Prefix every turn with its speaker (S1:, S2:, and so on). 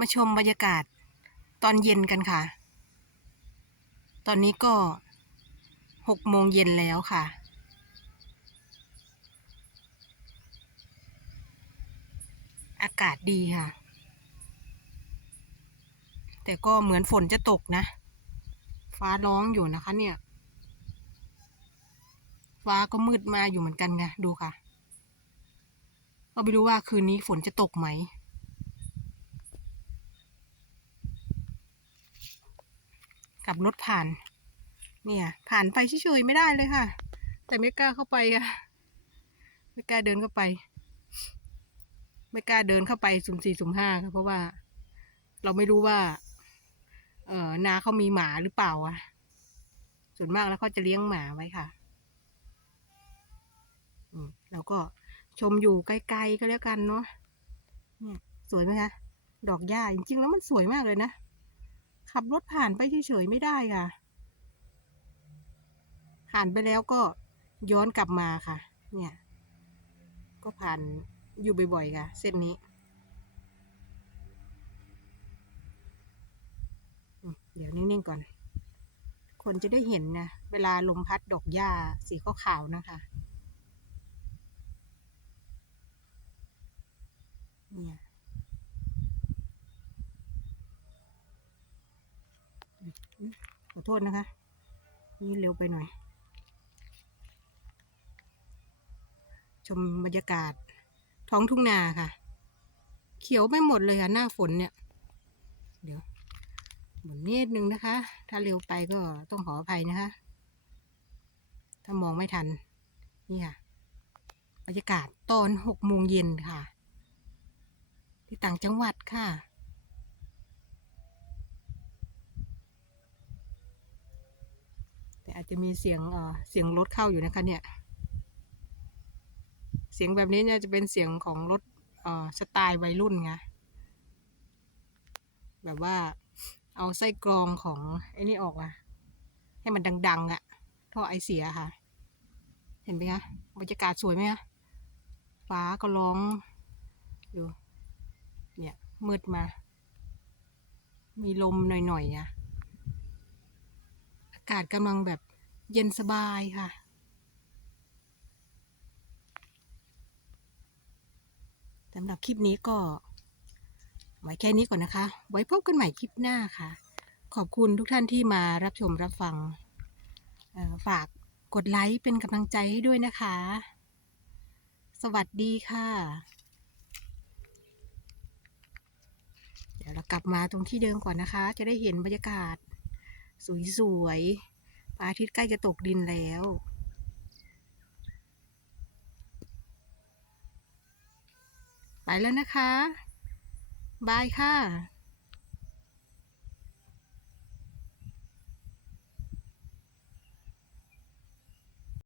S1: มาชมบรรยากาศตอนเย็นกันค่ะ ตอนนี้ก็หกโมงเย็นแล้วค่ะ อากาศดีค่ะ แต่ก็เหมือนฝนจะตกนะ ฟ้าร้องอยู่นะคะเนี่ย ฟ้าก็มืดมาอยู่เหมือนกันไงดูค่ะเราไม่รู้ว่าคืนนี้ฝนจะตกไหม ขับรถผ่าน เนี่ย ผ่านไปเฉยๆไม่ได้เลยค่ะ แต่ไม่กล้าเข้าไปอะไม่กล้าเดินเข้าไป ไม่กล้าเดินเข้าไปสุ่มสี่สุ่มห้าค่ะเพราะว่า เราไม่รู้ว่า เออนาเขามีหมาหรือเปล่าอะส่วนมากแล้วเขาจะเลี้ยงหมาไว้ค่ะอืมเราก็ชมอยู่ไกลๆก็แล้วกันเนาะเนี่ยสวยไหมคะ ดอกหญ้าจริงๆแล้วมันสวยมากเลยนะ ขับรถผ่านไปเฉยๆไม่ได้ค่ะ ผ่านไปแล้วก็ย้อนกลับมาค่ะ เนี่ย ก็ผ่านอยู่บ่อยๆค่ะ เส้นนี้ เดี๋ยวนิ่งๆก่อน คนจะได้เห็นนะ เวลาลมพัดดอกหญ้าสีขาวๆนะคะ เนี่ย ขอโทษนะคะ นี่เร็วไปหน่อย ชมบรรยากาศ ท้องทุ่งนาค่ะ เขียวไปหมดเลยค่ะ หน้าฝนเนี่ย เดี๋ยวหมุนนิดนึงนะคะ ถ้าเร็วไปก็ต้องขออภัยนะคะ ถ้ามองไม่ทัน นี่ค่ะ บรรยากาศตอนหกโมงเย็นค่ะ ที่ต่างจังหวัดค่ะ แต่อา จะมีเสียงเสียงรถเข้าอยู่นะคะเนี่ยเสียงแบบนี้เนี่ยจะเป็นเสียงของรถสไตล์วัยรุ่นไงแบบว่าเอาไส้กรองของไอ้นี่ออกอะให้มันดัง ๆอะท่อไอเสียค่ะ เห็นไหมคะบรรยากาศสวยไหมคะฟ้าก็ร้องอยู่เนี่ยมืดมา มีลมหน่อยๆนะอากาศกำลังแบบ เย็นสบายค่ะ สำหรับคลิปนี้ก็ ไว้แค่นี้ก่อนนะคะ ไว้พบกันใหม่คลิปหน้าค่ะ ขอบคุณทุกท่านที่มารับชมรับฟัง ฝากกดไลค์เป็นกำลังใจให้ด้วยนะคะ สวัสดีค่ะ เดี๋ยวเรากลับมาตรงที่เดิมก่อนนะคะ จะได้เห็นบรรยากาศ สวยๆ ระอาทิตย์ใกล้จะตกดินแล้วไปแล้วนะคะ บายค่ะ